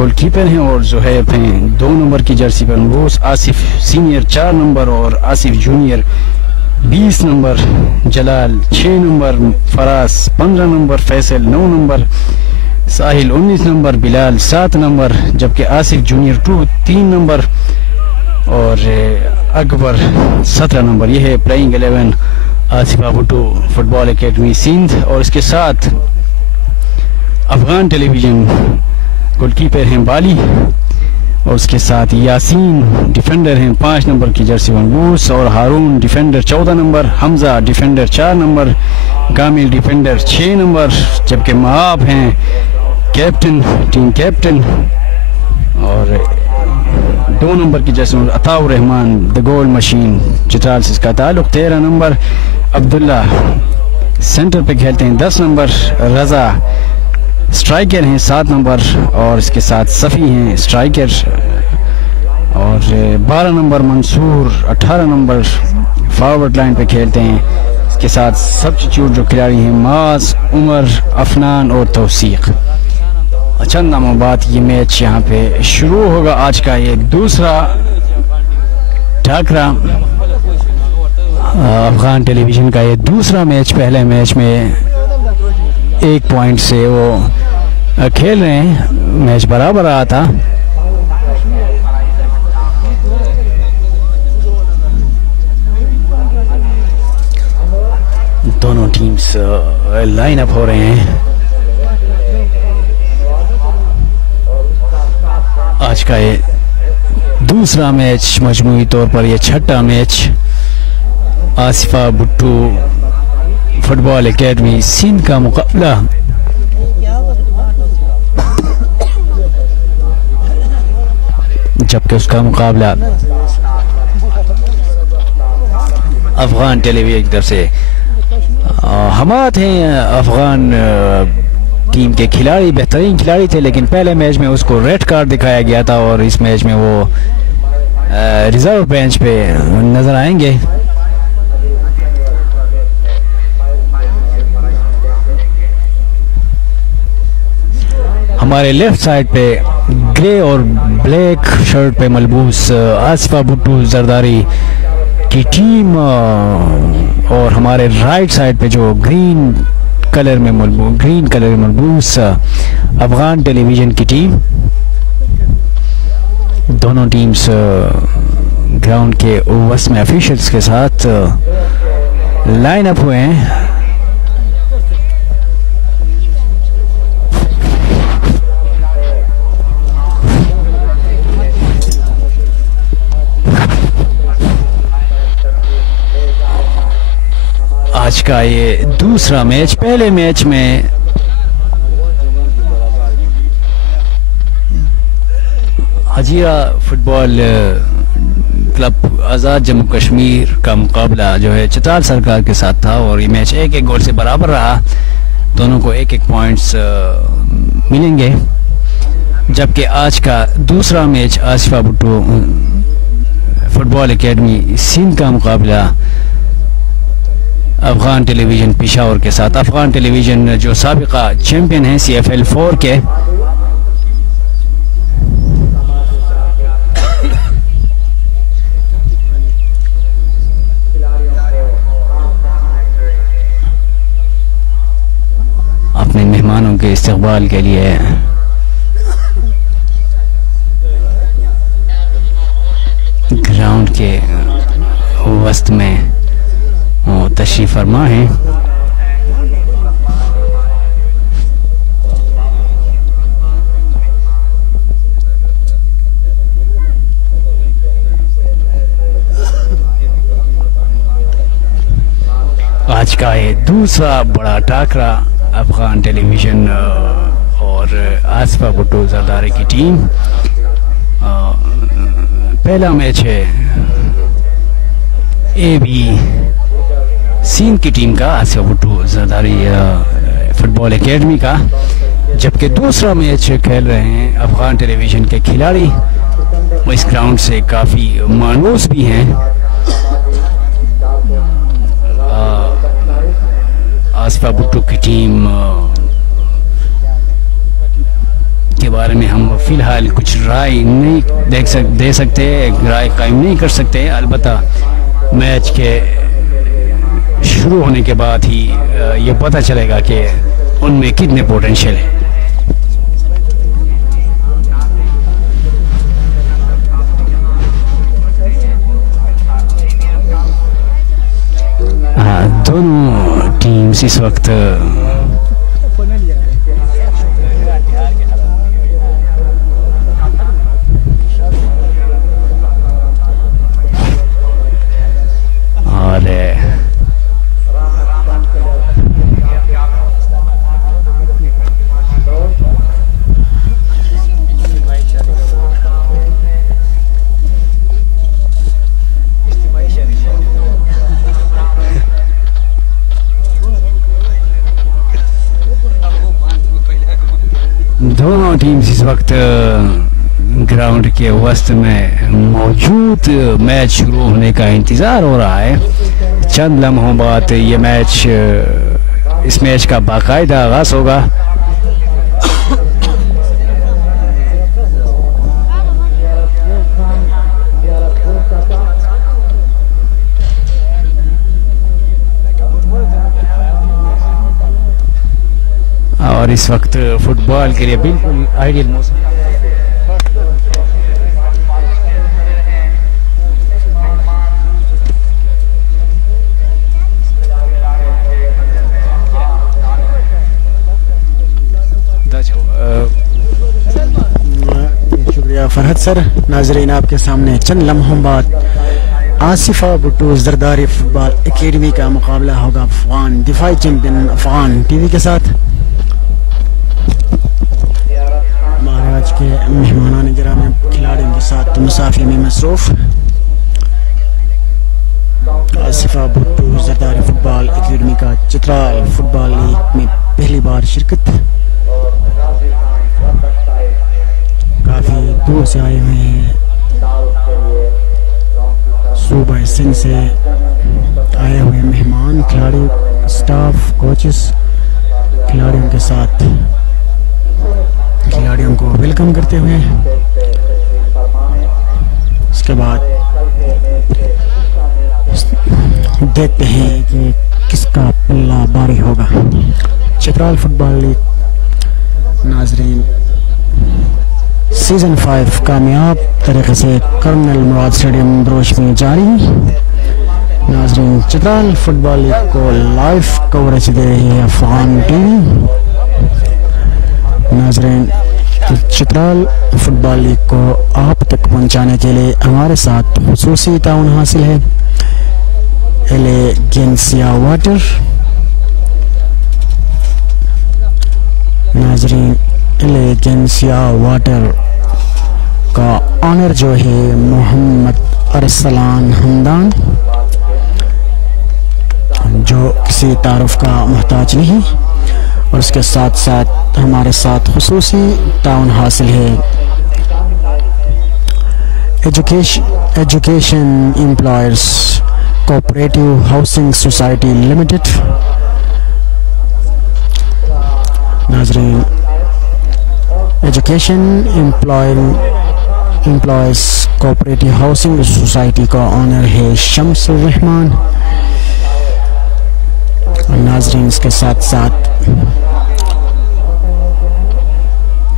Goalkeeper हैं, और ज़ुहैब हैं 2 नंबर की जर्सी पर मलबूस, आसिफ सीनियर 4 नंबर और Asif junior 20 number, Jalal 6 number, Faraz 15 number, Faisal 9 number, Sahil 19 number, Bilal 7 number, जबकि आसिफ जूनियर 3 नंबर और अकबर 17 नंबर। यह है playing 11 Asifa Bhutto football academy Sindh. और इसके साथ अफगान टेलीविजन गोलकीपर हैं बाली, और उसके साथ यासीन डिफेंडर हैं 5 नंबर की जर्सी मनबूस, और Haroon defender 14 number, Hamza defender 4 number, Kamil defender 6 number, जबकि महाब हैं कैप्टन, टीम कैप्टन, और 2 नंबर की Jersey Ataur Rahman the goal machine Chitral से इसका ताल्लुक 13 नंबर, अब्दुल्ला सेंटर पे खेलते हैं 10 नंबर, रजा स्ट्राइकर हैं 7 नंबर, और इसके साथ सफ़ी हैं स्ट्राइकर, और 12 number Mansoor 18 number forward line पे खेलते हैं। इसके साथ सब्स्टिट्यूट जो खिलाड़ी हैं मास, उमर, अफनान और तौसीक। चंद नामों बाद ये मैच यहाँ पे शुरू होगा। आज का ये दूसरा टाकरा अफगान टेलीविजन का ये दूसरा मैच। पहले मैच में 1 पॉइंट से वो खेल रहे हैं, मैच बराबर रहा था। दोनों टीम्स लाइन अप हो रहे हैं। आज का ये दूसरा मैच, मजमूई तौर पर ये छठा match Asifa Bhutto football academy Sindh का मुकाबला जबकि उसका मुकाबला अफगान टेलीविजन की तरफ से। हमाद हैं अफगान टीम के खिलाड़ी, बेहतरीन खिलाड़ी थे, लेकिन पहले मैच में उसको रेड कार्ड दिखाया गया था और इस मैच में वो रिजर्व बेंच पे नजर आएंगे। हमारे लेफ्ट साइड पे ग्रे और ब्लैक शर्ट पे मलबूस आसिफा भुट्टो जरदारी की टीम, और हमारे राइट साइड पे जो ग्रीन कलर में मलबूस अफगान टेलीविजन की टीम। दोनों टीम्स ग्राउंड के वस्त में ऑफिशियल्स के साथ लाइन अप हुए हैं। आज का ये दूसरा मैच, पहले मैच में हजीरा फुटबॉल क्लब आज़ाद जम्मू कश्मीर का मुकाबला जो है चित्राल सरकार के साथ था, और ये मैच 1-1 गोल से बराबर रहा। दोनों को 1-1 पॉइंट्स मिलेंगे, जबकि आज का दूसरा match Asifa Bhutto football academy Sindh का मुकाबला अफगान टेलीविजन पेशावर के साथ। अफगान टेलीविजन जो साबिका चैंपियन है CFL 4 के, अपने मेहमानों के इस्तकबाल के लिए ग्राउंड के वस्त में तशरीफ फरमा है। आज का ये दूसरा बड़ा टाकरा अफगान टेलीविजन और आसिफा भुट्टो जरदारी की टीम। पहला मैच है AB सिंध की टीम का, आसिफा भुट्टो जरदारी फुटबॉल एकेडमी का, जबकि दूसरा मैच खेल रहे हैं अफगान टेलीविजन के खिलाड़ी। वो इस ग्राउंड से काफ़ी मानूस भी हैं। आसिफा भुट्टो की टीम के बारे में हम फ़िलहाल कुछ राय नहीं दे सकते, राय कायम नहीं कर सकते। अलबत्ता मैच के शुरू होने के बाद ही ये पता चलेगा कि उनमें कितने पोटेंशियल है। दोनों टीम्स इस वक्त और दोनों टीम्स इस वक्त ग्राउंड के वस्त में मौजूद, मैच शुरू होने का इंतज़ार हो रहा है। चंद लम्हों बाद ये मैच, इस मैच का बाकायदा आगाज़ होगा। और इस वक्त फुटबॉल के लिए बिल्कुल आइडियल मौसम। शुक्रिया फरहद सर। नाजरीन, आपके सामने चंद लम्हों बाद आसिफा भुट्टो जरदारी फुटबॉल एकेडमी का मुकाबला होगा अफगान दिफाई चैंपियन अफगान टीवी के साथ। हमारे आज के मेहमानान गिरामी खिलाड़ियों के साथ मुसाफिर में मसरूफ आसिफा भुट्टो जरदारी फुटबॉल एकेडमी का चित्राल फुटबॉल लीग में पहली बार शिरकत। काफ़ी दूर से आए हुए हैं, सूबा सिंध से आए हुए मेहमान, खिलाड़ी, स्टाफ, कोचेस खिलाड़ियों के साथ खिलाड़ियों को वेलकम करते हुए उसके बाद देखते हैं कि किसका पल्ला भारी होगा। चित्राल फुटबॉल लीग नाजरीन सीजन 5 कामयाब तरीके से कर्नल मुराद स्टेडियम बरोच में जारी। नाजरीन, चित्राल फुटबॉल लीग को लाइव कवरेज दे रही है अफगान टीवी। नाजरीन, चित्राल फुटबॉल लीग को आप तक पहुंचाने के लिए हमारे साथ खुसूसी ताउन हासिल है एलेगेंसिया वाटर। नाजरीन, एलेगेंसिया वाटर का ऑनर जो है मोहम्मद अरसलान हमदान, जो किसी तारुफ का मोहताज नहीं। और उसके साथ साथ हमारे साथ खुसूसी ताउन हासिल है education employers cooperative housing society limited. नाजरीन, education employers cooperative housing society का ऑनर है शम्सुर रहमान। नाजरीन, इसके साथ साथ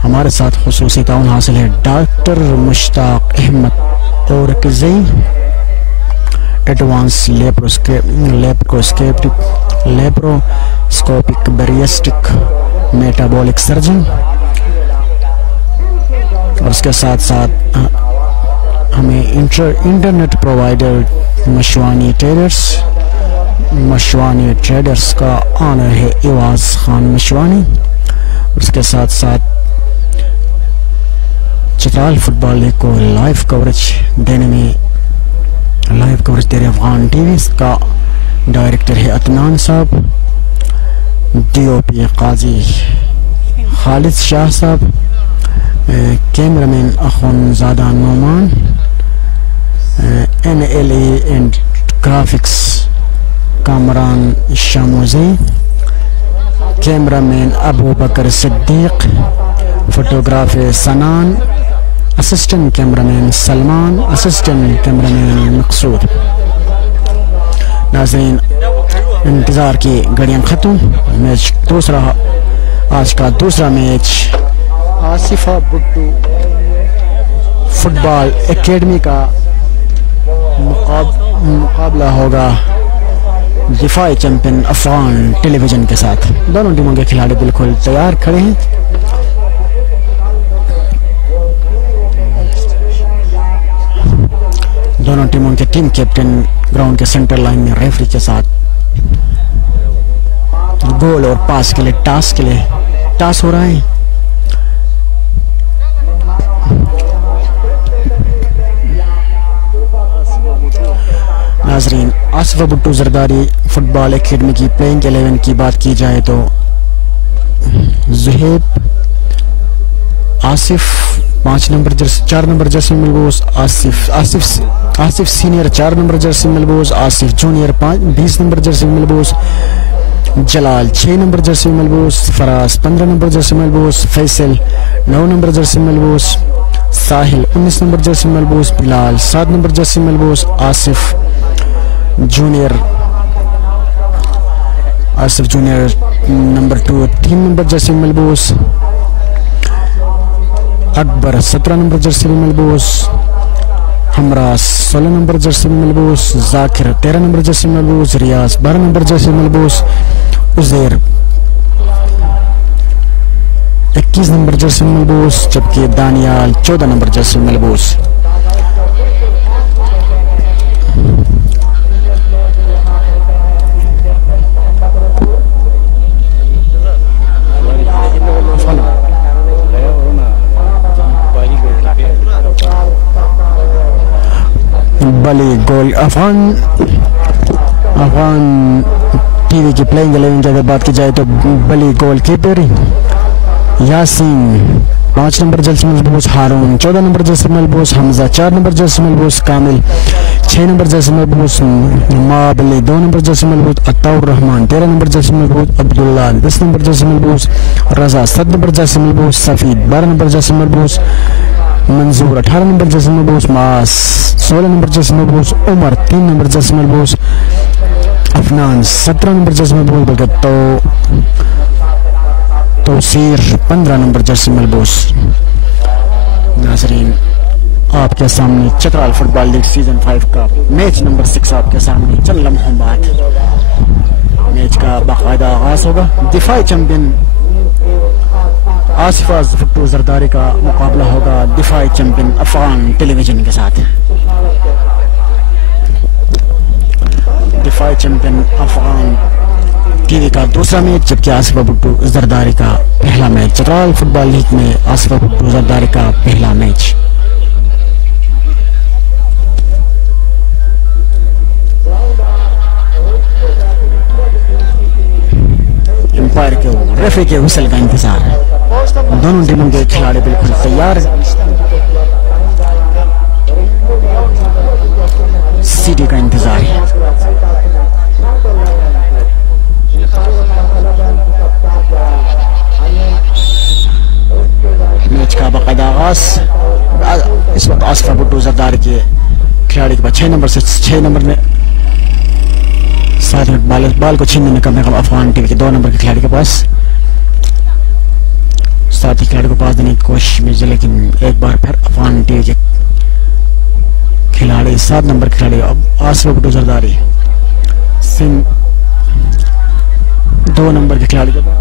हमारे साथ खुसूसी ताउन हासिल है डॉक्टर मुश्ताक अहमद और एडवांस लेप्रोस्कोपिक बैरिस्टिक मेटाबॉलिक सर्जन। और उसके साथ साथ हमें इंटरनेट प्रोवाइडर मशवानी ट्रेडर्स का ऑनर है इवाज खान मशवानी। उसके साथ साथ चित्राल फुटबॉल लीग को लाइव कवरेज दे रहे अफगान टीवी का डायरेक्टर है अतनान साहब, DOP काजी खालिद शाह साहब, cameraman Akhunzada Noman, NLA and graphics Kamran Shamozi, cameraman Abu Bakar Siddique, photographer Sanan, assistant cameraman Salman, assistant cameraman Maqsood. नाज़रीन, इंतज़ार की घड़ियां ख़त्म। मैच दूसरा, आज का दूसरा match Asifa Bhutto football academy का मुकाबला होगा दिफाई चैंपियन अफगान टेलीविजन के साथ। दोनों टीमों के खिलाड़ी बिल्कुल तैयार खड़े हैं। दोनों टीमों के टीम कैप्टन ग्राउंड के सेंटर लाइन में रेफरी के साथ गोल और पास के लिए टास हो रहा है। नाजरीन, आसिफा भुट्टो जरदारी फुटबॉल एकेडमी की प्लेइंग 11 की बात की जाए तो ज़ुहैब, आसिफ 4 नंबर जर्सी मलबूस, आसिफ सीनियर 4 नंबर जर्सी मलबूस, आसिफ जूनियर 20 नंबर जर्सी मलबूस, जलाल 6 नंबर जर्सी मलबूस, फराज 15 नंबर जर्सी मलबूस, फैसल 9 नंबर जर्सी मलबूस, साहिल 19 नंबर जर्सी मलबूस, बिलाल 7 नंबर जर्सी मलबूस, Asif junior number 2 3 number jersey मलबूस, अकबर 17 नंबर जर्सी मलबूस, हमरा 16 नंबर जर्सी मलबूस, जाकिर 13 नंबर जर्सी मलबूस, रियाज 12 नंबर जर्सी मलबूस, उज़ैर 21 नंबर जर्सी मलबूस, जबकि दानियाल 14 नंबर जर्सी मलबूस। बली गोल अफगान टीवी की प्लेइंग 11 की अगर बात की जाए तो Bali Gol keeper Yasin 5 number jersey मलबूस, हारून 14 नंबर जर्सी मलबूस, हमजा 4 नंबर जर्सी मलबूस, कामिल 6 नंबर जर्सी मलबूस, Mabli 2 number jersey मलबूस, Ataur Rahman 13 number jersey मलबूस, अब्दुल्ला 10 नंबर जर्सी मलबूस, रजा 7 नंबर जर्सी मलबूस, सफीद 12 नंबर जर्सी मलबूस, मंजूर 18 नंबर जर्सी मलबूस, मास 16 नंबर जर्सी मलबूस, उमर 3 नंबर जर्सी मलबूस, अफनान 17 नंबर जर्सी मलबूस, बल्कि तौसीर 15 नंबर जर्सी मलबूस। नाजरीन, आपके सामने चतराल फुटबॉल लीग सीजन 5 का मैच नंबर 6 आपके सामने चंद लम्हों बाद मैच का बाकायदा आगाज होगा। दिफाई चैंपियन आसिफा भुट्टो जरदारी का मुकाबला होगा दिफाई चैंपियन अफगान टेलीविजन के साथ। दिफाई चैंपियन अफगान टीवी का दूसरा मैच, जबकि आसिफा भुट्टो जरदारी का पहला मैच। चतराल फुटबॉल लीग में आसिफा भुट्टो जरदारी का पहला मैच। एम्पायर के रेफरी के हुसल का इंतजार है। दोनों टीमों के खिलाड़ी बिल्कुल तैयार, सीटी का इंतजार है। मैच का बाकायदा आगाज इस वक्त आसिफा भुट्टो जरदारी के खिलाड़ी के पास 6 नंबर से 6 नंबर में 7 मिनट बाल को छीनने में कम से कम अफगान टीवी के 2 नंबर के खिलाड़ी के पास, साथ ही खिलाड़ी को पास देने की कोशिश में, लेकिन एक बार फिर अफगान टीवी के खिलाड़ी 7 नंबर के खिलाड़ी आसिफा भुट्टो जरदारी सिंह 2 नंबर के खिलाड़ी के पास,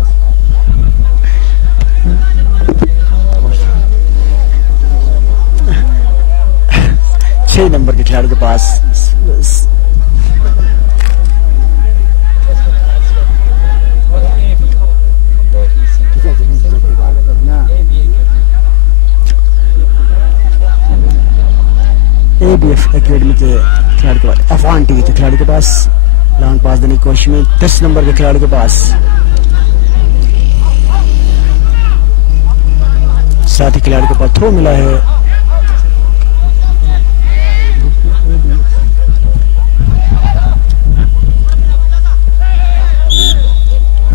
6 नंबर के खिलाड़ी के पास ABF एकेडमी के खिलाड़ी के पास, अफगान टीवी के खिलाड़ी के पास लॉन्ग पास देने की कोशिश में 10 नंबर के खिलाड़ी के पास, साथ ही खिलाड़ी के पास थ्रो मिला है।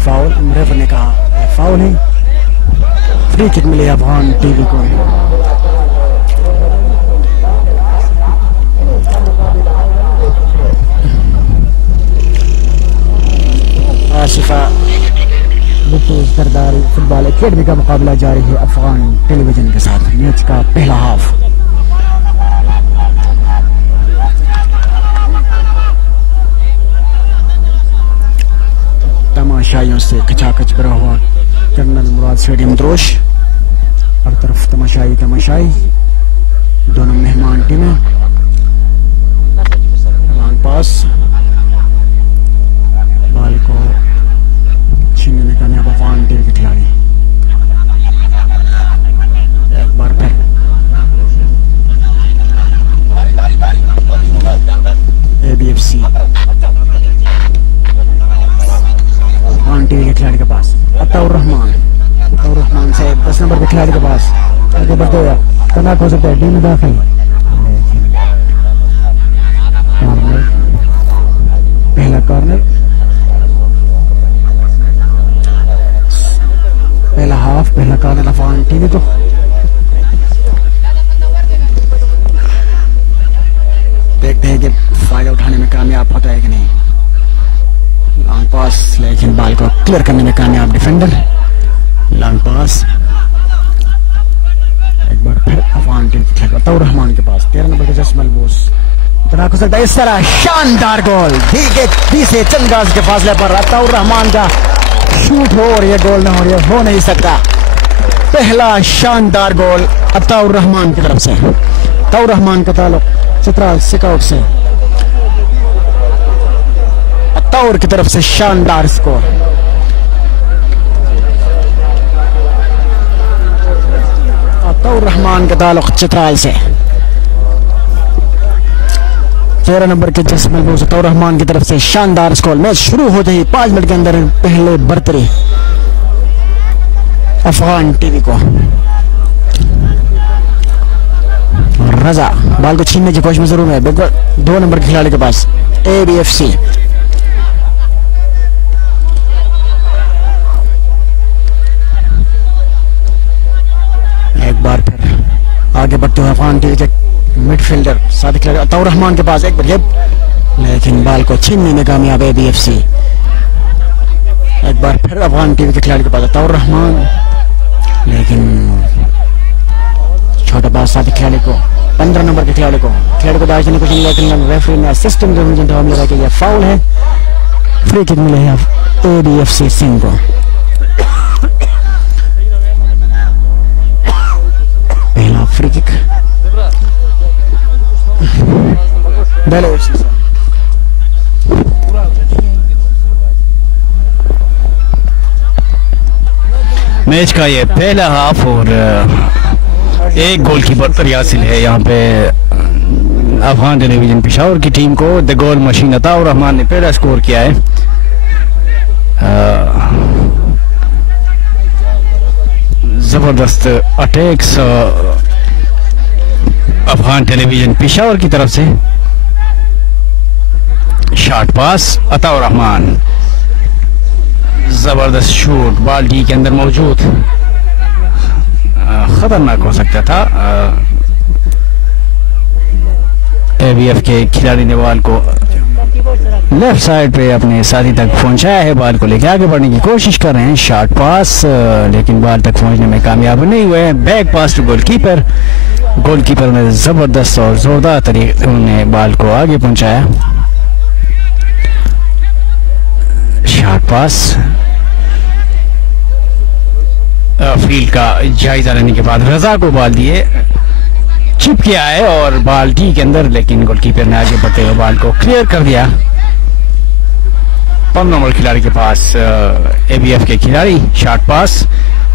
फाउल, रेफर ने कहा फाउल है। फ्री किक मिले अफगान टीवी को। आशिफा बिट्टू सरदारी फुटबॉल अकेडमी का मुकाबला जारी है अफगान टेलीविजन के साथ। मैच का पहला हाफ तमाशाइयों से खचाखच भरा हुआ कर्नल मुराद स्टेडियम द्रोश। हर तरफ तमाशाई दोनों मेहमान टीमें। पास बॉल को छीनने में कामयाब अफगान टीम के खिलाड़ी। एक बार फिर ABFC अफगान टीम के खिलाड़ी के पास अताउर रहमान से 10 नंबर के खिलाड़ी के पास आगे बढ़ते हुए तनाक हो सकता है टीम में दाखिल। पहला कॉर्नर, पहला हाफ, पहला कॉर्नर अफगान टीवी को। देखते हैं कि फायदा उठाने में कामयाब होता है कि नहीं। लॉन्ग पास, लेकिन बॉल को क्लियर करने में कामयाब डिफेंडर। लॉन्ग पास एक बार फिर अफगान टीम के अताउर रहमान के पास 13 नंबर के जसमल बोस। इतना हो सकता है इस तरह शानदार गोल से चंद गज के फासले पर अताउर रहमान का शूट हो और ये गोल ना हो नहीं सकता। पहला शानदार गोल अताउर रहमान की तरफ से। अताउर रहमान का ताल्लुक चित्राल सिकाउट से। अताउर की तरफ से शानदार स्कोर। अताउर रहमान का ताल्लुक चित्राल से। 13 नंबर के जसमल बोस अताउर रहमान की तरफ से शानदार स्कोर। मैच शुरू होते ही 5 मिनट के अंदर पहले बर्तरी अफगान टीवी को। रजा बॉल को छीनने की कोशिश में जरूर है। 2 नंबर के खिलाड़ी के पास ABFC। एक बार फिर आगे बढ़ते हुए अफगान टीवी के मिडफील्डर सादिक खिलाड़ी अताउर रहमान के पास एक बार लेकिन बॉल को छीनने में कामयाब ABFC। एक बार फिर अफगान टीवी के खिलाड़ी के पास अताउर रहमान, लेकिन छोटा पास सादिक खिलाड़ी को 15 नंबर के खिलाड़ी को दायरे की कोशिश, लेकिन रेफरी ने असिस्टेंट मिला कि यह फाउल है। फ्री किक मिले है ABFC सिंह को। पहला फ्री किक मैच का ये पहला हाफ और एक गोल की बढ़तरी हासिल है यहाँ पे अफगान टेलीविजन पेशावर की टीम को। The goal machine Ataur Rahman ने पहला स्कोर किया है। जबरदस्त अटैक्स अफगान टेलीविजन पेशावर की तरफ से। शॉट पास अताउर रहमान, जबरदस्त शूट बॉल डी के अंदर मौजूद, खतरनाक हो सकता था। ABF के खिलाड़ी ने बॉल को लेफ्ट साइड पे अपने साथी तक पहुंचाया है। बॉल को लेकर आगे बढ़ने की कोशिश कर रहे हैं। शॉट पास, लेकिन बॉल तक पहुंचने में कामयाब नहीं हुए। बैक पास टू गोलकीपर ने जबरदस्त और जोरदार तरीके में बॉल को आगे पहुंचाया। शॉट पास, फील्ड का जायजा लेने के बाद रजा को बॉल दिए, चिप किया है और बॉल टी के अंदर, लेकिन गोलकीपर ने आगे बढ़ते हुए बॉल को क्लियर कर दिया। 15 नंबर खिलाड़ी के पास ABF के खिलाड़ी। शॉट पास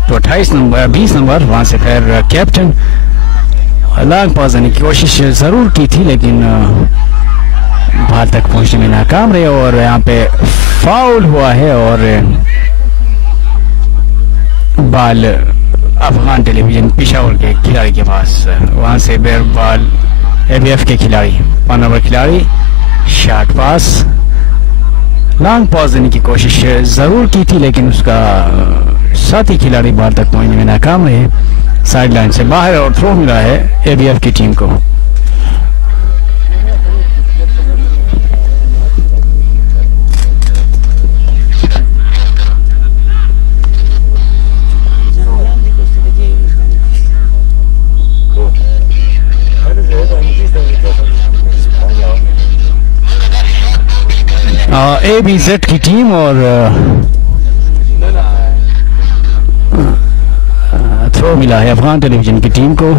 तो 28 नंबर 20 नंबर, वहां से फिर कैप्टन लॉन्ग पास देने की कोशिश जरूर की थी, लेकिन बॉल तक पहुंचने में नाकाम रहे और यहाँ पे फाउल हुआ है और बॉल अफगान टेलीविजन पेशावर के खिलाड़ी के पास। वहां से बॉल ABF के खिलाड़ी 5 नंबर खिलाड़ी। शॉट पास, लॉन्ग पास देने की कोशिश जरूर की थी, लेकिन उसका साथी खिलाड़ी बाल तक पहुंचने में नाकाम रहे, साइड लाइन से बाहर और थ्रो मिला है एबीएफ की टीम को। एबीजेड की टीम और थ्रो मिला है अफगान टेलीविजन की टीम को।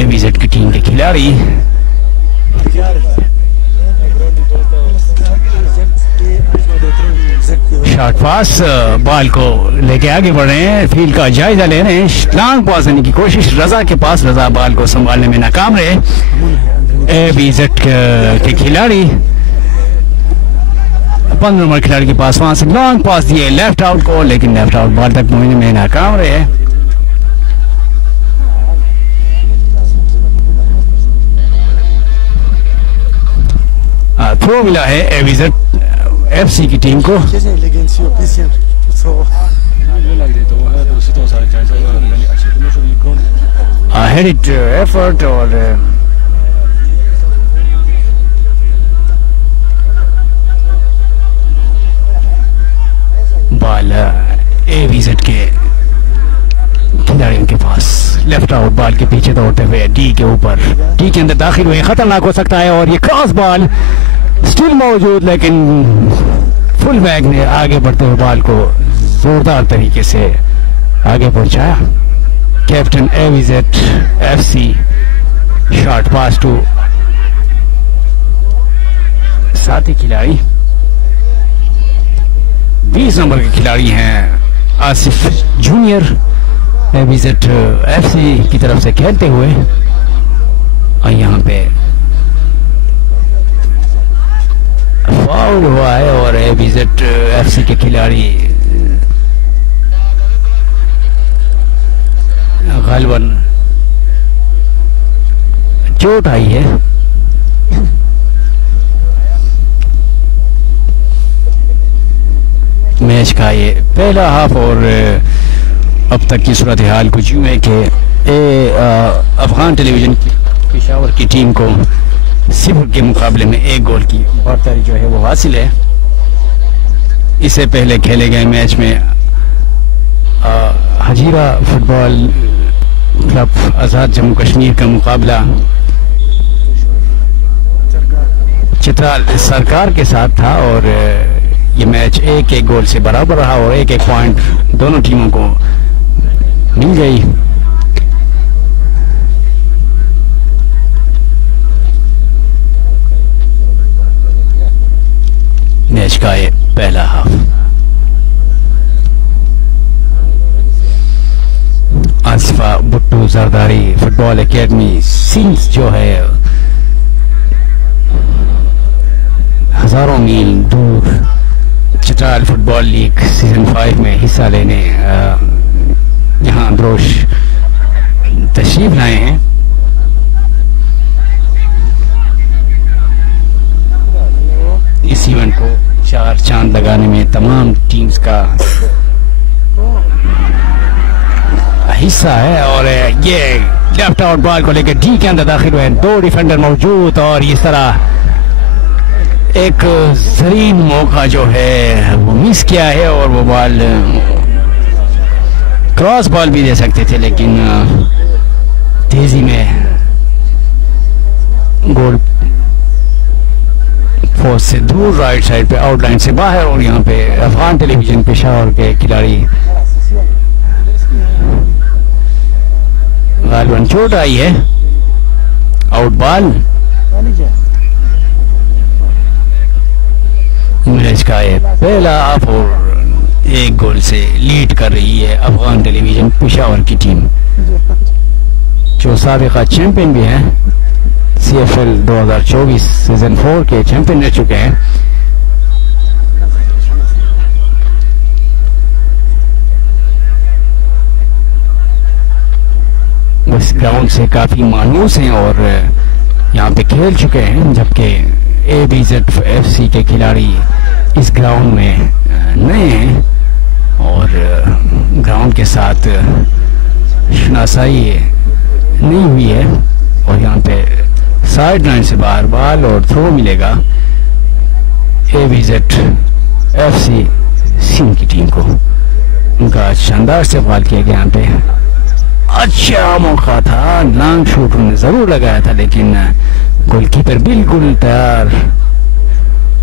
एबीजेड की टीम के खिलाड़ी शॉर्ट पास, बॉल को लेके आगे बढ़ रहे हैं, फील्ड का जायजा ले रहे हैं, लॉन्ग पास देने की कोशिश रजा के पास, रजा बॉल को संभालने में नाकाम रहे। एबीजेड के खिलाड़ी 15 नंबर खिलाड़ी के पास वहां से लॉन्ग पास दिए लेफ्ट आउट को, लेकिन लेफ्ट आउट बॉल तक पहुंचने में नाकाम रहे। थ्रो मिला है एबीजेड एफसी की टीम को। हेडिट एफर्ट और बॉल एबीजेड के खिलाड़ियों के पास लेफ्ट आउट बॉल के पीछे दौड़ते हुए डी के ऊपर, डी के अंदर दाखिल हुए, खतरनाक हो सकता है और ये क्रॉस बॉल स्टिल मौजूद, लेकिन फुल बैक ने आगे बढ़ते हुए बॉल को जोरदार तरीके से आगे पहुंचाया। Captain ABZ FC short pass to साथी खिलाड़ी 20 नंबर के खिलाड़ी हैं आसिफ जूनियर, एबीजेड एफसी की तरफ से खेलते हुए। और यहाँ पे फाउल हुआ है और एबीजेड एफसी के खिलाड़ी गालिबन चोट आई है। मैच का ये पहला हाफ और अब तक की सूरत हाल कुछ यूं है कि अफगान टेलीविजन पेशावर की टीम को सिफर के मुकाबले में 1 गोल की बढ़तरी जो है वो हासिल है। इससे पहले खेले गए मैच में हजीरा फुटबॉल क्लब आज़ाद जम्मू कश्मीर का मुकाबला चित्राल सरकार के साथ था और ये मैच 1-1 गोल से बराबर रहा और 1-1 पॉइंट दोनों टीमों को मिल गई। मैच का ये पहला half. Asifa भुट्टू Zardari football academy scenes जो है हजारों मील दूर चित्राल फुटबॉल लीग सीजन 5 में हिस्सा लेने यहाँ अंदरोश तशरीफ लाए हैं। इस इवेंट को 4 चांद लगाने में तमाम टीम्स का हिस्सा है और ये लेफ्ट आउट बॉल को लेकर डी के अंदर दाखिल हुए, 2 डिफेंडर मौजूद और इस तरह एक जरीन मौका जो है वो मिस किया है और वो बॉल क्रॉस बॉल भी दे सकते थे, लेकिन तेजी में गोल पोस्ट से दूर राइट साइड पे आउटलाइन से बाहर। और यहाँ पे अफगान टेलीविजन पेशावर के खिलाड़ी गालिबन चोट आई है। आउट बॉल मैच का ये पहला हाफ और 1 गोल से लीड कर रही है अफगान टेलीविजन पेशावर की टीम, जो साबिका चैंपियन भी है, CFL 2024 सीजन 4 के चैंपियन रह चुके हैं। वो इस ग्राउंड से काफी मानूस हैं और यहाँ पे खेल चुके हैं, जबकि ABZFC के खिलाड़ी इस ग्राउंड में नए हैं और ग्राउंड के साथ शनासाई नहीं हुई है और यहाँ पे साइड लाइन से बाहर बॉल और थ्रो मिलेगा ABZFC सिंह की टीम को। उनका शानदार इस्तेमाल किया गया यहाँ पे, अच्छा मौका था, लॉन्ग शॉट उन्होंने जरूर लगाया था लेकिन गोलकीपर बिल्कुल तैयार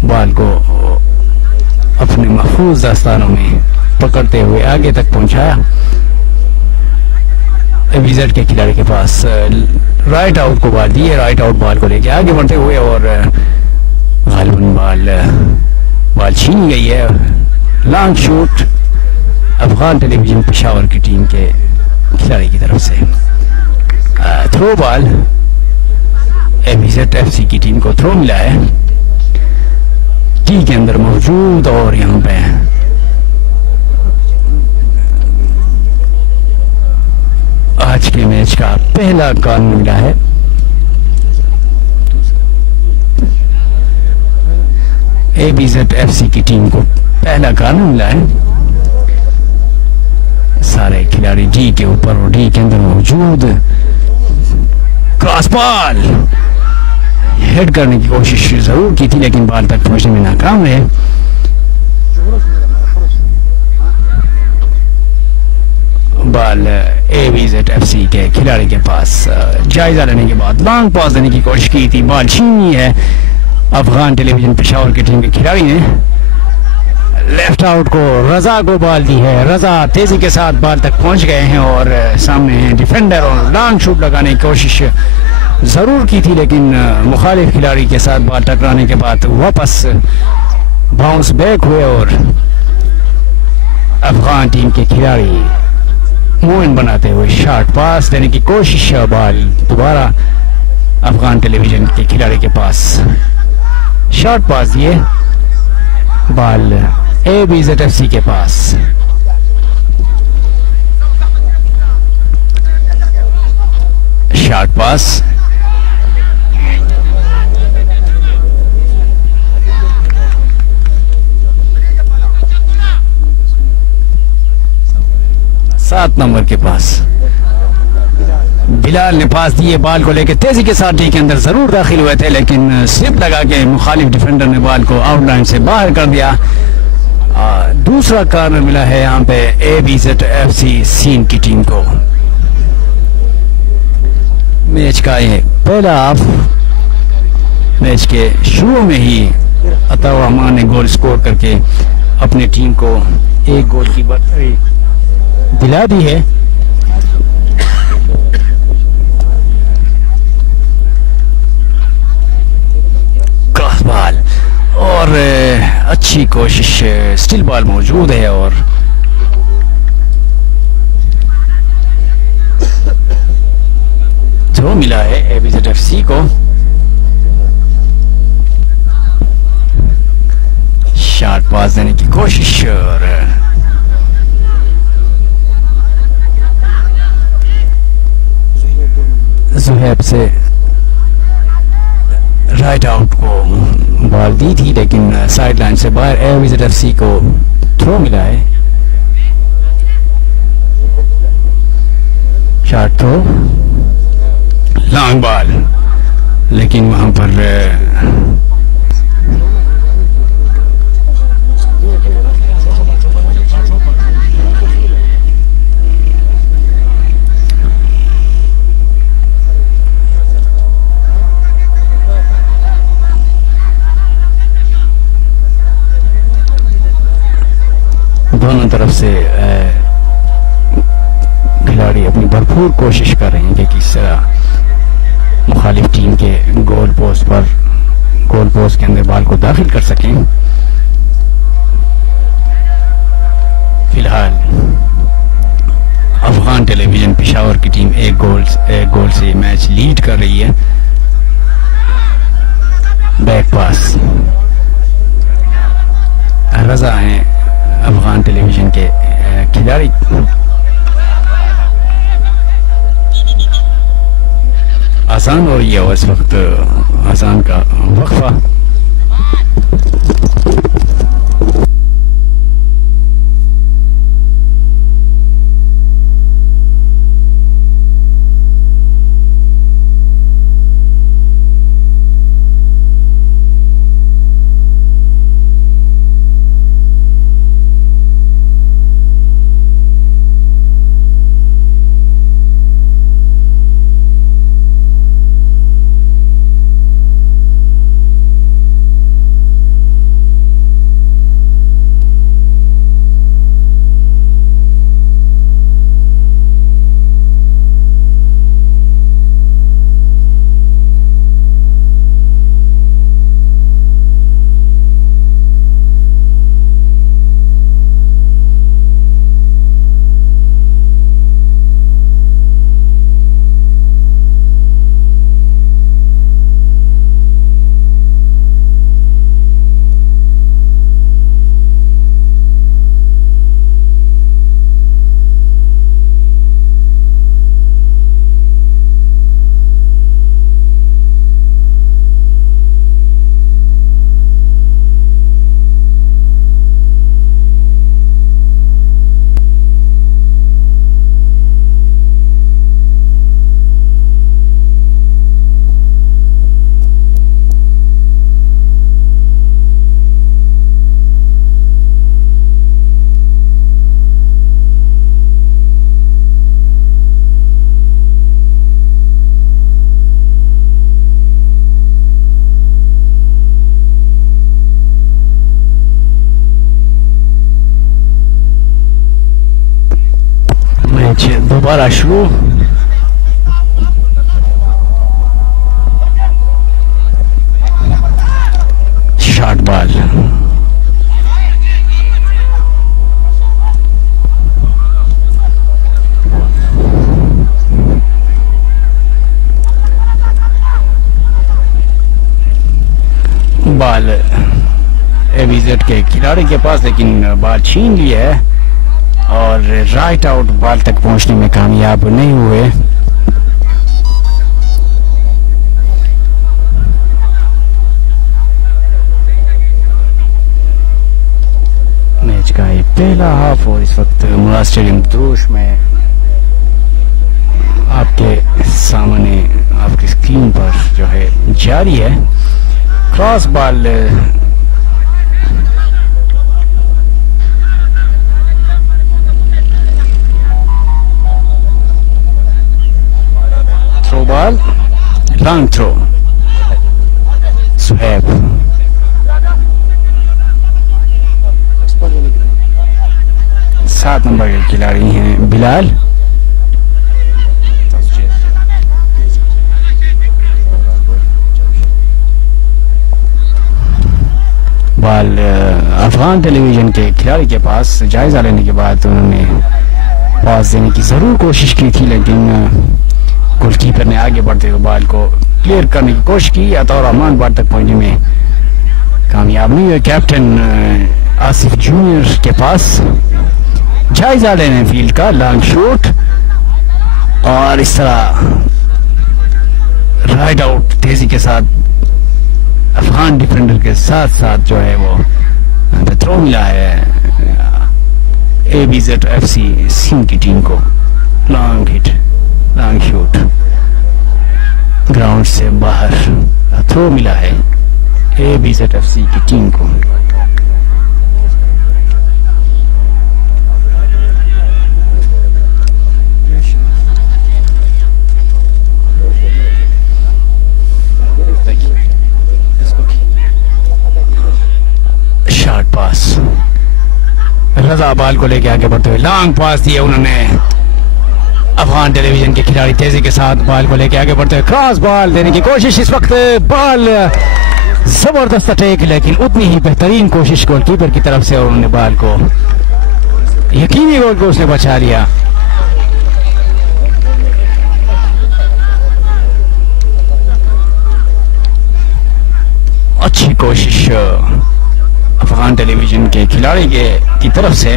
बॉल को अपने महफूज दास्तानों में पकड़ते हुए आगे तक पहुंचाया। विजट के खिलाड़ी के पास राइट आउट को बॉल दी है, राइट आउट बॉल को लेके आगे बढ़ते हुए और गालिबन बॉल छीनी गई है। Long shot Afghan television Peshawar की टीम के खिलाड़ी की तरफ से। थ्रो बॉल ABZFC की टीम को थ्रो मिला है टी के अंदर मौजूद और यहाँ पे आज के मैच का पहला कॉर्नर मिला है। ABZFC की टीम को पहला कॉर्नर मिला है। सारे खिलाड़ी डी के ऊपर और डी के अंदर मौजूद। क्रॉस बॉल हेड करने की कोशिश जरूर की थी लेकिन बॉल तक पहुंचने में नाकाम रहे। बॉल ABZFC के खिलाड़ी के पास जायजा लेने के बाद लॉन्ग पास देने की कोशिश की थी, बॉल छीनी है अफगान टेलीविजन पेशावर की टीम के खिलाड़ी ने। लेफ्ट आउट को रजा को बॉल दी है, रजा तेजी के साथ बॉल तक पहुंच गए हैं और सामने है डिफेंडर और लॉन्ग शॉट लगाने की कोशिश जरूर की थी लेकिन मुखालिफ खिलाड़ी के साथ बॉल टकराने के बाद वापस बाउंस बैक हुए और अफगान टीम के खिलाड़ी मूवमेंट बनाते हुए शॉर्ट पास देने की कोशिश। बॉल दोबारा अफगान टेलीविजन के खिलाड़ी के पास शॉर्ट पास दिए, बॉल ABZFC के पास। शॉर्ट पास सात नंबर के पास बिलाल ने पास दिए, बॉल को लेकर तेजी के साथ डी के अंदर जरूर दाखिल हुए थे लेकिन स्लिप लगा के मुखालिफ डिफेंडर ने बॉल को आउटलाइन से बाहर कर दिया। दूसरा कॉर्नर मिला है यहाँ पे ABZFC सीन की टीम को। मैच का ये पहला हाफ, मैच के शुरू में ही अताउर रहमान ने गोल स्कोर करके अपनी टीम को एक गोल की बढ़त दिला दी है। क्रॉस बॉल और अच्छी कोशिश, स्टिल बॉल मौजूद है और थ्रो मिला है ABZFC को। शॉर्ट पास देने की कोशिश और जुहैब से राइट आउट को बॉल दी थी लेकिन साइड लाइन से बाहर ABZFC को थ्रो मिला है। शॉर्ट थ्रो, लॉन्ग बॉल लेकिन वहां पर दोनों तरफ से खिलाड़ी अपनी भरपूर कोशिश कर रहे हैं कि किस तरह मुखालिफ टीम के गोल पोस्ट के अंदर बॉल को दाखिल कर सकें। फिलहाल अफगान टेलीविजन पेशावर की टीम एक गोल से मैच लीड कर रही है। बैक पास रजा हैं अफगान टेलीविजन के खिलाड़ी। आसान हो रही है और इस वक्त आसान का वक्फा। दोबारा शुरू। शॉर्ट बॉल, बॉल एविजेट के खिलाड़ी के पास, लेकिन बॉल छीन ली है और राइट आउट बॉल तक पहुंचने में कामयाब नहीं हुए। मैच का ये पहला हाफ और इस वक्त मुराद स्टेडियम दोश में आपके सामने आपकी स्क्रीन पर जो है जारी है। Cross ball throw ball, long throw, Suhaib, सात नंबर के खिलाड़ी हैं बिलाल। बॉल अफगान टेलीविजन के खिलाड़ी के पास जायजा लेने के बाद उन्होंने पास देने की जरूर कोशिश की थी, लेकिन गोलकीपर ने आगे बढ़ते हुए बॉल को क्लियर करने की कोशिश की। अताउर रहमान बॉल तक पहुंचने में कामयाब नहीं हुए। कैप्टन आसिफ जूनियर के पास जायजा लेने फील्ड का, लॉन्ग शॉट, और इस तरह राइट आउट तेजी के साथ अफगान डिफेंडर के साथ साथ जो है वो थ्रो मिला है ABZFC सिंह की टीम को। Long hit, long shot, ground से बाहर थ्रो मिला है ABZFC की टीम को। शॉर्ट पास, रजा बॉल को लेके आगे बढ़ते हुए लॉन्ग पास दिए उन्होंने। अफगान टेलीविजन के खिलाड़ी तेजी के साथ बॉल को लेके आगे बढ़ते हुए क्रॉस बॉल देने की कोशिश। इस वक्त बॉल जबरदस्त अटैक, लेकिन उतनी ही बेहतरीन कोशिश गोलकीपर की तरफ से, और उन्होंने बॉल को यकीनी गोल को उसने बचा लिया। अच्छी कोशिश अफगान टेलीविजन के खिलाड़ी की तरफ से,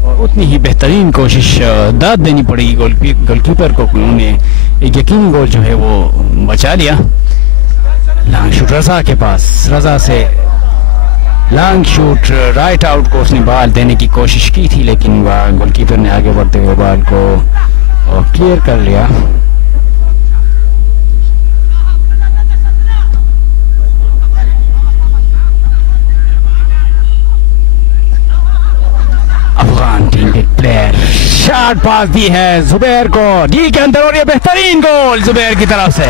और उतनी ही बेहतरीन कोशिश दाद देनी पड़ेगी गोलकीपर को। उन्होंने एक यकीनी गोल जो है वो बचा लिया। लॉन्ग शूट रजा के पास, रजा से लॉन्ग शूट राइट आउट को उसने बॉल देने की कोशिश की थी, लेकिन गोलकीपर ने आगे बढ़ते हुए बॉल को क्लियर कर लिया। अफगान टीम के प्लेयर शॉट पास दी है जुबैर को डी के अंदर, और ये बेहतरीन गोल जुबैर की तरफ से,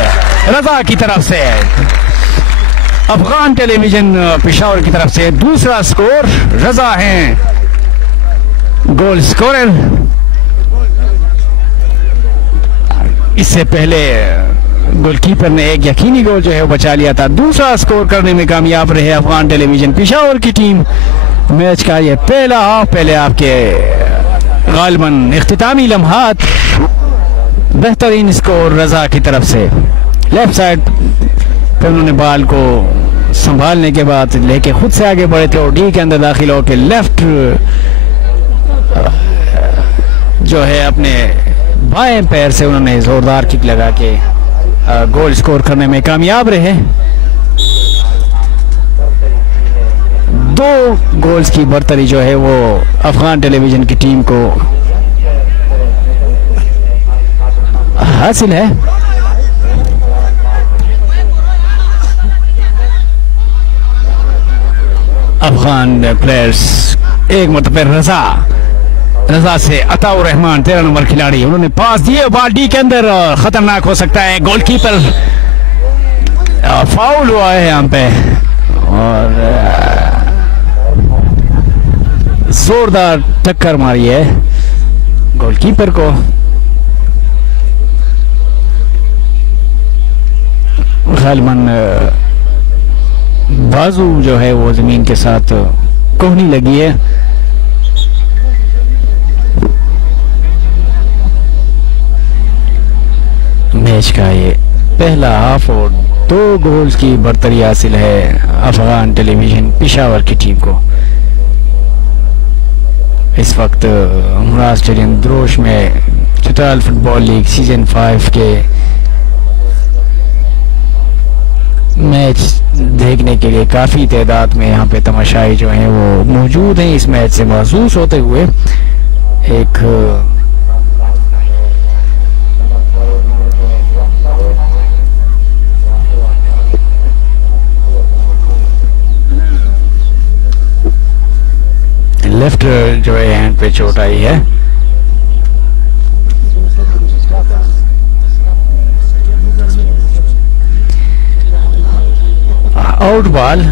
रजा की तरफ से। अफगान टेलीविजन पेशावर की तरफ से दूसरा स्कोर, रजा हैं गोल स्कोरर। इससे पहले गोलकीपर ने एक यकीनी गोल जो है वो बचा लिया था। दूसरा स्कोर करने में कामयाब रहे अफगान टेलीविजन पेशावर की टीम। मैच का ये पहला हाफ, पहले आपके गालिबन इख्तितामी लम्हात, बेहतरीन स्कोर रजा की तरफ से। लेफ्ट साइड पे उन्होंने बॉल को संभालने के बाद लेके खुद से आगे बढ़े थे और डी के अंदर दाखिल होकर लेफ्ट जो है अपने बाएं पैर से उन्होंने जोरदार किक लगा के गोल स्कोर करने में कामयाब रहे। 2 गोल्स की बढ़तरी जो है वो अफगान टेलीविजन की टीम को हासिल है। अफगान प्लेयर्स एक मतलब रजा से अताउर रहमान 13 नंबर खिलाड़ी, उन्होंने पास दिए बॉल डी के अंदर, खतरनाक हो सकता है। गोलकीपर फाउल हुआ है यहाँ पे और जोरदार टक्कर मारी है गोलकीपर को। गालिबन बाजू जो है वो जमीन के साथ कोहनी लगी है। मैच का ये पहला हाफ और 2 गोल्स की बढ़तरी हासिल है अफगान टेलीविजन पेशावर की टीम को। इस वक्त मुराद स्टेडियम द्रोश में चित्राल फुटबॉल लीग सीजन 5 के मैच देखने के लिए काफी तादाद में यहाँ पे तमाशाई जो हैं वो मौजूद हैं। इस मैच से महसूस होते हुए एक लेफ्ट जो है हैंड पे चोट आई है। आउट बॉल,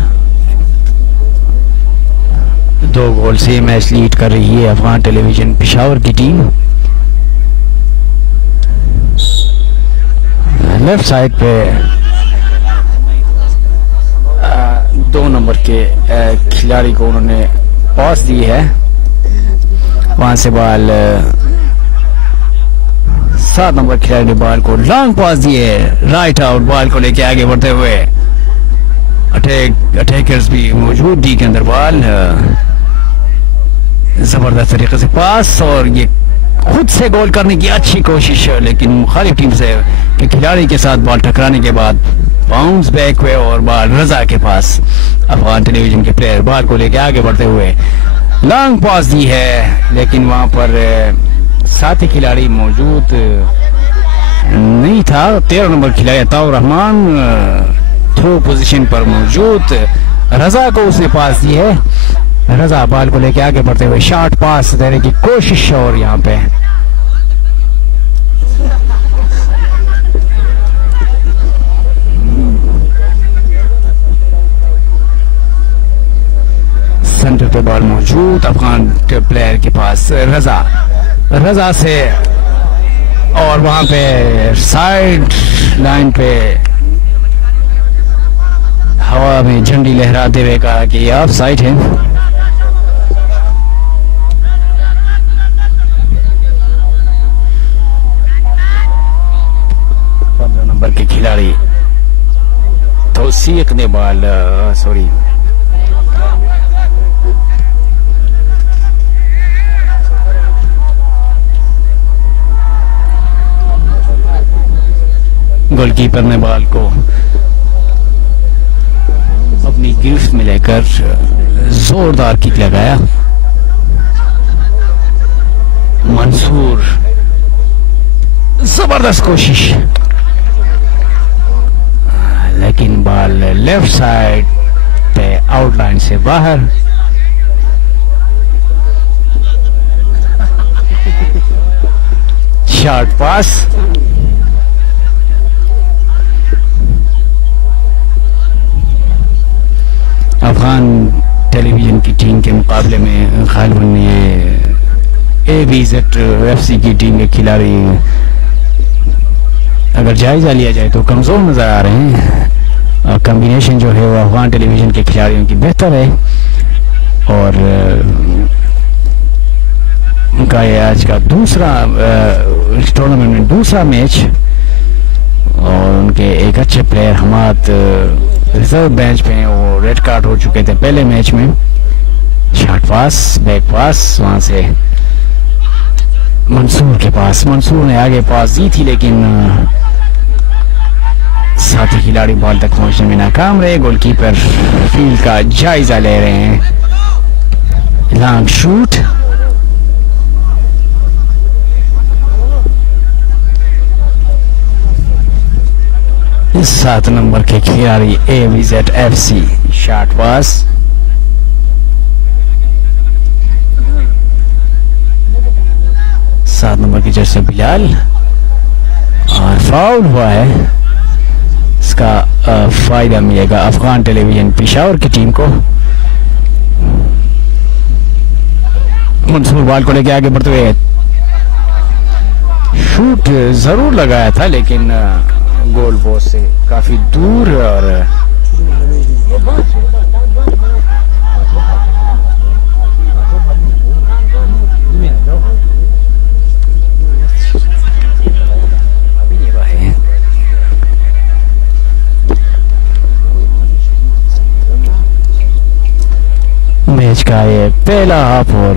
2 गोल से मैच लीड कर रही है अफगान टेलीविजन पेशावर की टीम। लेफ्ट साइड पे 2 नंबर के खिलाड़ी को उन्होंने पास दी है, वहां से बॉल 7 नंबर खिलाड़ी ने बॉल को लॉन्ग पास दी है, राइट आउट बॉल को लेके आगे बढ़ते हुए अटैकर्स भी मौजूद डी के अंदर, बॉल जबरदस्त तरीके से पास और ये खुद से गोल करने की अच्छी कोशिश, लेकिन मुखालिफ टीम से के खिलाड़ी के साथ बॉल टकराने के बाद बाउंस बैक हुए और बॉल रजा के पास। अफगान टेलीविजन के प्लेयर बॉल को लेके आगे बढ़ते हुए लॉन्ग पास दी है, लेकिन वहां पर साथी खिलाड़ी मौजूद नहीं था। 13 नंबर खिलाड़ी अताउर रहमान थ्रो पोजीशन पर मौजूद, रजा को उसने पास दी है। रजा बॉल को लेके आगे बढ़ते हुए शॉर्ट पास देने की कोशिश और यहाँ पे सेंटर पे बॉल मौजूद अफगान प्लेयर के पास, रजा से, और वहां पे साइड लाइन पे हवा में झंडी लहराते हुए कहा कि ये ऑफ साइड है। नंबर के खिलाड़ी तौसीक ने बॉल गोलकीपर ने बॉल को गिरफ्त में लेकर जोरदार किक लगाया। मंसूर, जबरदस्त कोशिश, लेकिन बॉल लेफ्ट साइड पे आउटलाइन से बाहर। शॉर्ट पास, अफगान टेलीविजन की टीम के मुकाबले में गालिबन ये ABZFC की टीम के खिलाड़ी अगर जायजा लिया जाए तो कमजोर नजर आ रहे हैं। कॉम्बिनेशन जो है वो अफगान टेलीविजन के खिलाड़ियों की बेहतर है और उनका ये आज का दूसरा टूर्नामेंट में दूसरा मैच और उनके एक अच्छे प्लेयर हमाद रिजर्व बेंच पे हैं, वो रेड कार्ड हो चुके थे पहले मैच में। शॉर्ट पास, बैक पास, वहां से मंसूर के पास, मंसूर ने आगे पास दी थी लेकिन साथी खिलाड़ी बॉल तक पहुंचने में नाकाम रहे। गोलकीपर फील्ड का जायजा ले रहे हैं। लॉन्ग शूट, इस 7 नंबर के खिलाड़ी ABZFC। शॉर्ट पास, सात नंबर की जर्सी बिलाल और फाउल हुआ है। इसका फायदा मिलेगा अफगान टेलीविजन पेशावर की टीम को। मंसूर बॉल को लेके आगे बढ़ते हुए, शूट जरूर लगाया था लेकिन गोल पोस्ट से काफी दूर और मैच का ये पहला हाफ और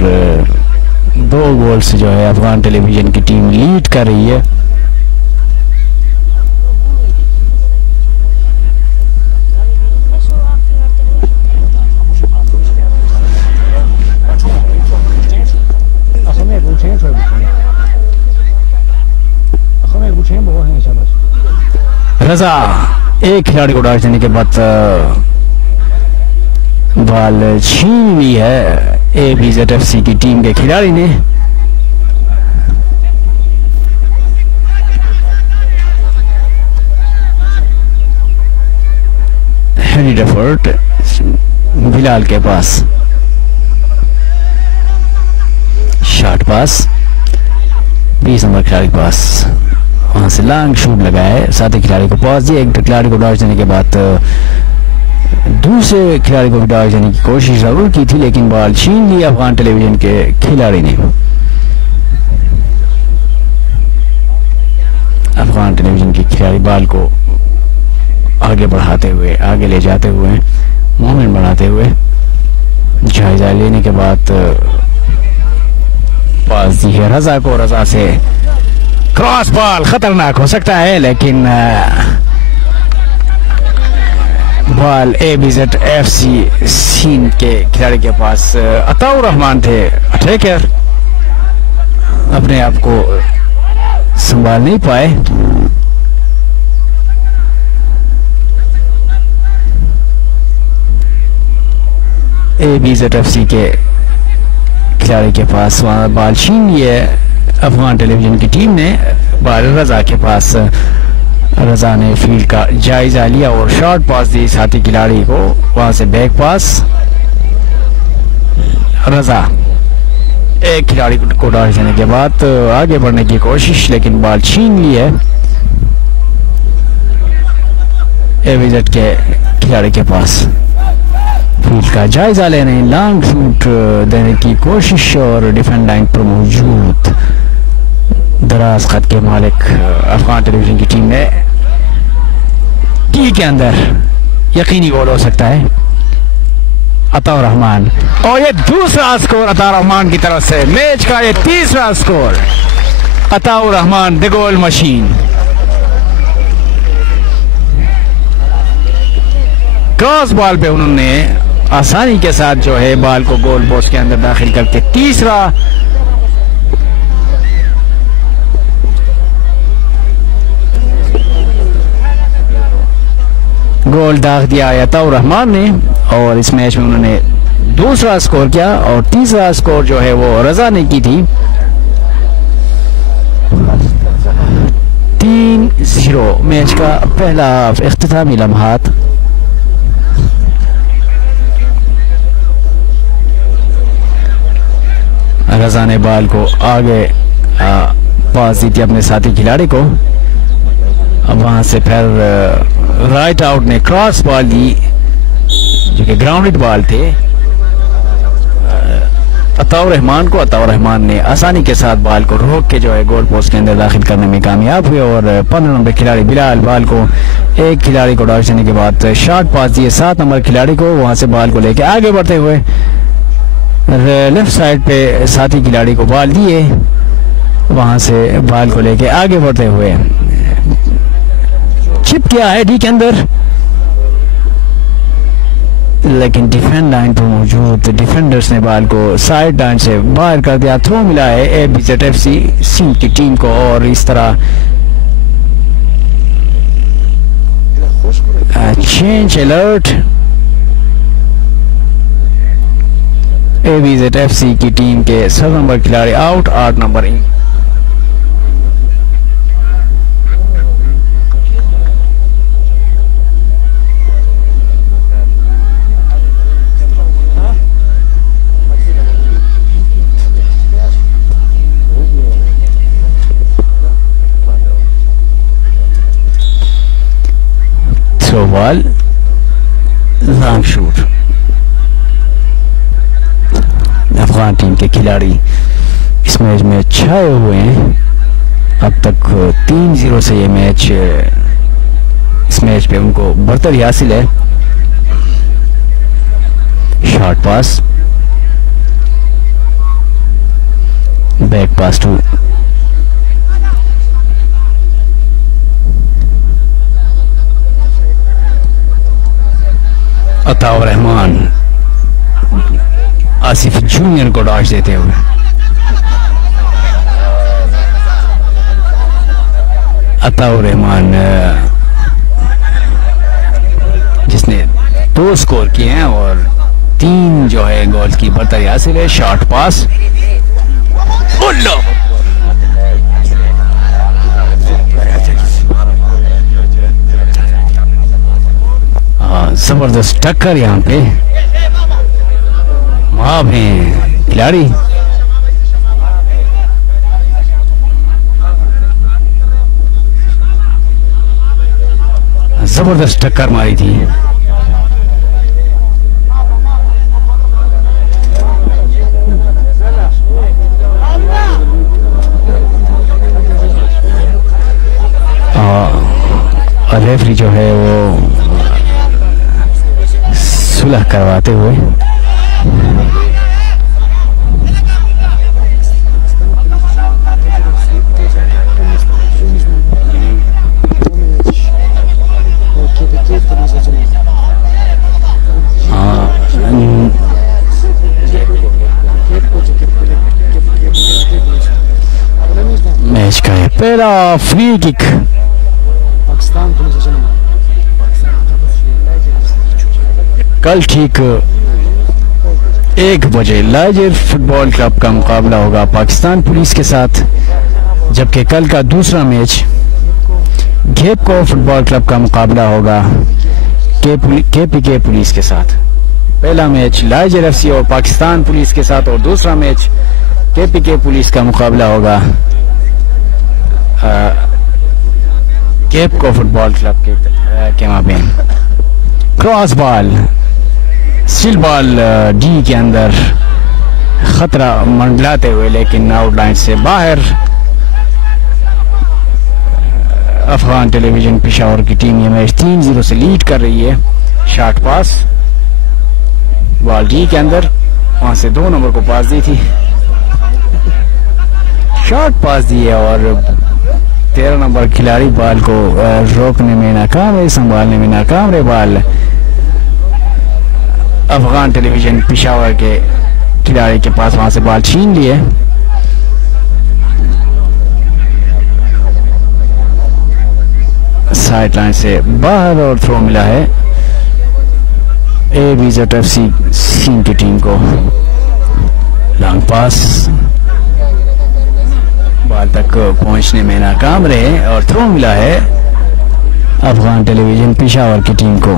2 गोल से जो है अफगान टेलीविजन की टीम लीड कर रही है। रजा, एक खिलाड़ी को डाल देने के बाद बॉल छीन ली है ABZFC की टीम के खिलाड़ी ने। हेनी डेफर्ट बिलाल के पास, शॉर्ट पास 20 नंबर खिलाड़ी के पास, वहां से लॉन्ग शूट लगाया है। साथ ही खिलाड़ी को पास दिया, एक खिलाड़ी को डॉज देने के बाद दूसरे खिलाड़ी को भी डॉज देने की कोशिश जरूर की थी लेकिन बॉल छीन लिया अफगान टेलीविजन के खिलाड़ी ने। अफगान टेलीविजन के खिलाड़ी बॉल को आगे बढ़ाते हुए, आगे ले जाते हुए, मूवमेंट बढ़ाते हुए जायजा लेने के बाद पास दी है रजा को। रजा से क्रॉस बॉल खतरनाक हो सकता है लेकिन बॉल ABZFC सीन के खिलाड़ी के पास अताउर रहमान थे, अटैकर अपने आप को संभाल नहीं पाए। ABZFC के खिलाड़ी के पास वहां बॉल छीन लिए अफगान टेलीविजन की टीम ने। बॉल रजा के पास, रजा ने फील्ड का जायजा लिया और शॉर्ट पास दी साथी खिलाड़ी को, वहां से बैक पास। रजा एक खिलाड़ी को डाल देने के बाद आगे बढ़ने की कोशिश लेकिन बॉल छीन ली है ABZ के खिलाड़ी के पास। फील्ड का जायजा ले रहे हैं, लॉन्ग शूट देने की कोशिश और डिफेंड लाइन पर मौजूद दराज खत के मालिक अफगान टेलीविजन की टीम ने टी के अंदर यकीनी गोल हो सकता है अताउर रहमान। और ये दूसरा स्कोर अताउर रहमान की तरफ से, मैच का ये तीसरा score Ataur Rahman the goal machine. Cross ball पे उन्होंने आसानी के साथ जो है बॉल को गोल पोस्ट के अंदर दाखिल करके तीसरा गोल दाग दिया अताउर रहमान ने और इस मैच में उन्होंने दूसरा स्कोर किया और तीसरा स्कोर जो है वो रजा ने की थी 3-0 मैच का पहला इख्तितामी लम्हात। रजा ने बॉल को आगे पास दी थी अपने साथी खिलाड़ी को। अब वहां से फिर राइट आउट ने क्रॉस बॉल दी जो कि ग्राउंडेड बॉल थे अताउर रहमान को। अताउर रहमान ने आसानी के साथ बॉल को रोक के जो है गोल पोस्ट के अंदर दाखिल करने में कामयाब हुए और 15 नंबर खिलाड़ी बिलाल बॉल को एक खिलाड़ी को डॉच देने के बाद शॉट पास दिए 7 नंबर खिलाड़ी को। वहां से बॉल को लेके आगे बढ़ते हुए लेफ्ट साइड पे साथी खिलाड़ी को बॉल दिए। वहां से बॉल को लेके आगे बढ़ते हुए चिप किया है डी के अंदर, लेकिन डिफेंड लाइन पर मौजूद डिफेंडर्स ने बॉल को साइड लाइन से बाहर कर दिया। थ्रो मिला है ABZFC सिंध की टीम को और इस तरह चेंज अलर्ट ABZFC की टीम के 7 नंबर खिलाड़ी out, 8 number in. Throw ball long shoot. Afghan team के खिलाड़ी इस मैच में छाए हुए हैं। अब तक 3-0 से ये मैच इस मैच पे उनको बढ़तरी हासिल है। Short pass, back pass to Ataur Rahman Asif junior को डॉच देते हुए अताउर रहमान जिसने 2 स्कोर किए हैं और 3 जो है गोल की बढ़तरी हासिल है। शॉर्ट पास, जबरदस्त टक्कर यहाँ पे माफ हैं खिलाड़ी। जबरदस्त टक्कर मारी थी। और रेफरी जो है वो सुलह करवाते हुए मैच का है पहला फ्री किक। कल ठीक 1 बजे लाइजर फुटबॉल क्लब का मुकाबला होगा पाकिस्तान पुलिस के साथ, जबकि कल का दूसरा मैच घेपको फुटबॉल क्लब का मुकाबला होगा KPK पुलिस के साथ। पहला मैच लाइजर FC और पाकिस्तान पुलिस के साथ और दूसरा मैच KPK पुलिस का मुकाबला होगा घेपको फुटबॉल क्लब के माबेन। Cross ball, still ball D के अंदर खतरा मंडलाते हुए लेकिन आउटलाइन से बाहर। अफगान टेलीविजन पेशावर की टीम ये मैच 3-0 से लीड कर रही है। शॉर्ट पास, बॉल डी के अंदर, वहां से 2 नंबर को पास दी थी, शॉर्ट पास दी है और 13 नंबर खिलाड़ी बॉल को रोकने में नाकाम है, संभालने में नाकाम रहे। बॉल अफगान टेलीविजन पेशावर के खिलाड़ी के पास वहां से बॉल छीन लिए। साइड लाइन से बाहर और थ्रो मिला है ABZFC सीन की टीम को। लॉन्ग पास बॉल तक पहुंचने में नाकाम रहे और थ्रो मिला है अफगान टेलीविजन पेशावर की टीम को।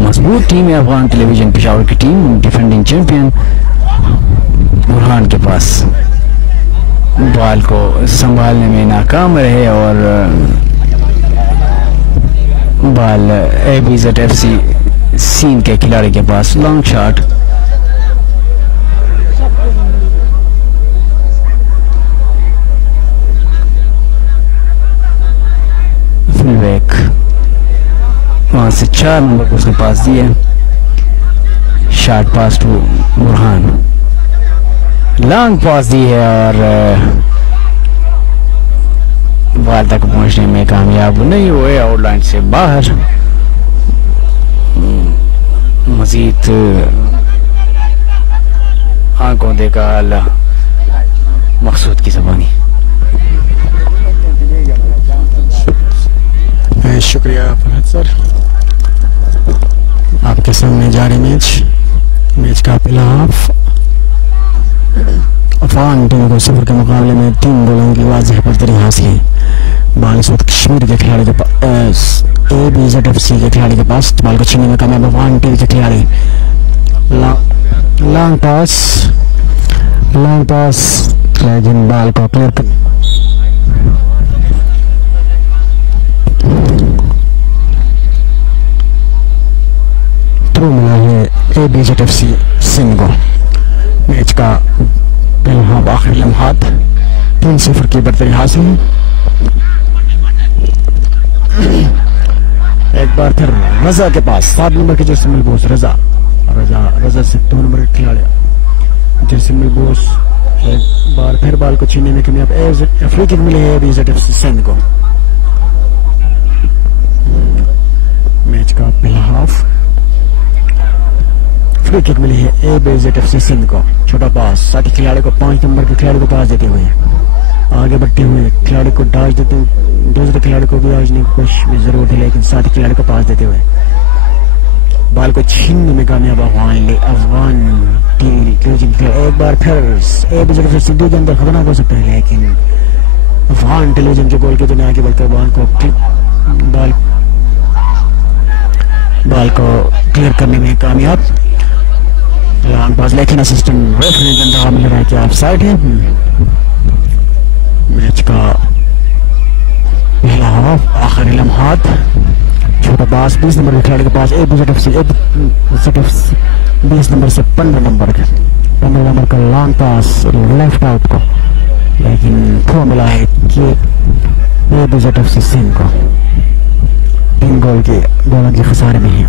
मजबूत टीम है अफगान टेलीविजन पेशावर की टीम। डिफेंडिंग चैंपियन बुरहान के पास बॉल को संभालने में नाकाम रहे और बॉल ABZFC सीन के खिलाड़ी के पास। लॉन्ग शॉट फुल बैक वहां से 4 नंबर को उसके पास दिए। Short pass to Burhan, long pass दी है और बॉल तक पहुंचने में कामयाब नहीं हुए। आउटलाइन से बाहर। मजीद आंखों देखा अल्लाह मकसूद की ज़बानी। शुक्रिया फरहत सर। आपके सामने जारी मैच का पहला हाफ अफगान टीम को 0 के मुकाबले में 3 गोलों की वाज़ेह बढ़तरी हासिल है। बॉल इस वक्त कश्मीर के खिलाड़ी के पास ABZFC के खिलाड़ी के पास। बॉल को छीनने में कामयाब अफगान टीम के खिलाड़ी। लॉन्ग पास लेकिन बॉल को क्लियर कर थ्रू मिला है ABZFC सिंह को। मैच का पहला हाफ आखिरी लम्हात 3-0 की बढ़तरी हासिल है। एक बार फिर रजा के पास 7 नंबर के जैसे मलबूस रजा से 2 नंबर के खिलाड़ी जैसे मलबूस एक बार फिर बॉल को छीनने में कामयाब। फ्री किक मिली है ABZFC सिंध को। मैच का पहला हाफ फ्री किक मिली है ABZFC सिंध को। छोटा पास साथी खिलाड़ी को 5 नंबर के खिलाड़ी को पास देते हुए आगे बढ़ते हुए खिलाड़ी को डाल देते हुए दूसरे खिलाड़ी को भी आजने की कोशिश में जरूरत है, लेकिन साथी खिलाड़ी को पास देते हुए बॉल को छीनने में कामयाब अफगान टीम। एक बार फिर ABZFC सिंध के अंदर खतरनाक हो सकता है, लेकिन अफगान टेलीविजन के गोल के दुनिया आगे बढ़कर बॉल को क्लियर करने में कामयाब। लॉन्ग पास लेकिन असिस्टेंट रेफरी के अंदर मिल रहा है कि ऑफसाइड है। मैच का पहला हाफ आखिरी लम्हात। छोटा पास 20 नंबर के खिलाड़ी के पास ABZFC 20 नंबर से 15 नंबर का लॉन्ग पास लेफ्ट आउट को, लेकिन थ्रो मिला है कि ABZFC सिंह को। 3 गोलों के खसारे में है।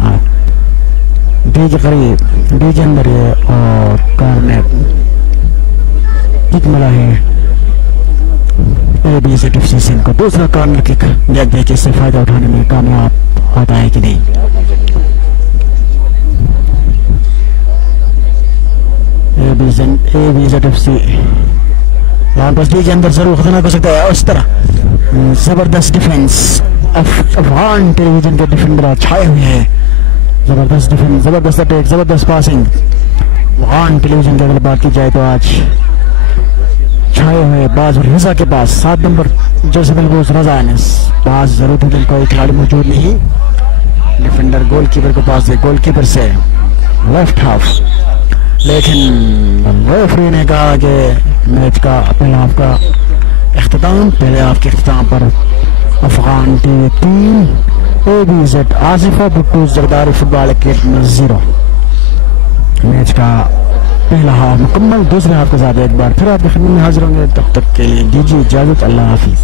डी के करीब डी के अंदर है और कॉर्नर किक मिला है ABZFC सिंह को। दूसरा कॉर्नर किक देखते हैं कि इससे फायदा उठाने में कामयाब होता है कि नहीं। ABZFC वापस डी के अंदर जरूर खतरनाक हो सकता है। उस तरह जबरदस्त डिफेंस अफगान टेलीविजन के डिफेंडर छाए हुए हैं। जबरदस्त डिफेंस, जबरदस्त अटैक, जबरदस्त पासिंग। अफगान टेलीविजन की अगर बात की जाए तो आज छाए हुए बाज और रजा के पास 7 नंबर जैसे मलबूस रजा पास जरूरत है, कोई खिलाड़ी मौजूद नहीं। डिफेंडर गोलकीपर को पास दे, गोलकीपर से लेफ्ट हाफ, लेकिन रेफरी ने कहा कि मैच का पहले हाफ का इख्तिताम, पहले हाफ के इख्तिताम पर Afghan team 3 ABZ Asifa भुट्टू Zardari football academy 0। Match का पहला हाफ मुकम्मल। दूसरे हाफ के साथ एक बार फिर आपके खिदमत में हाजिर होंगे। तब तक के लिए दीजिए इजाजत। अल्लाह हाफिज।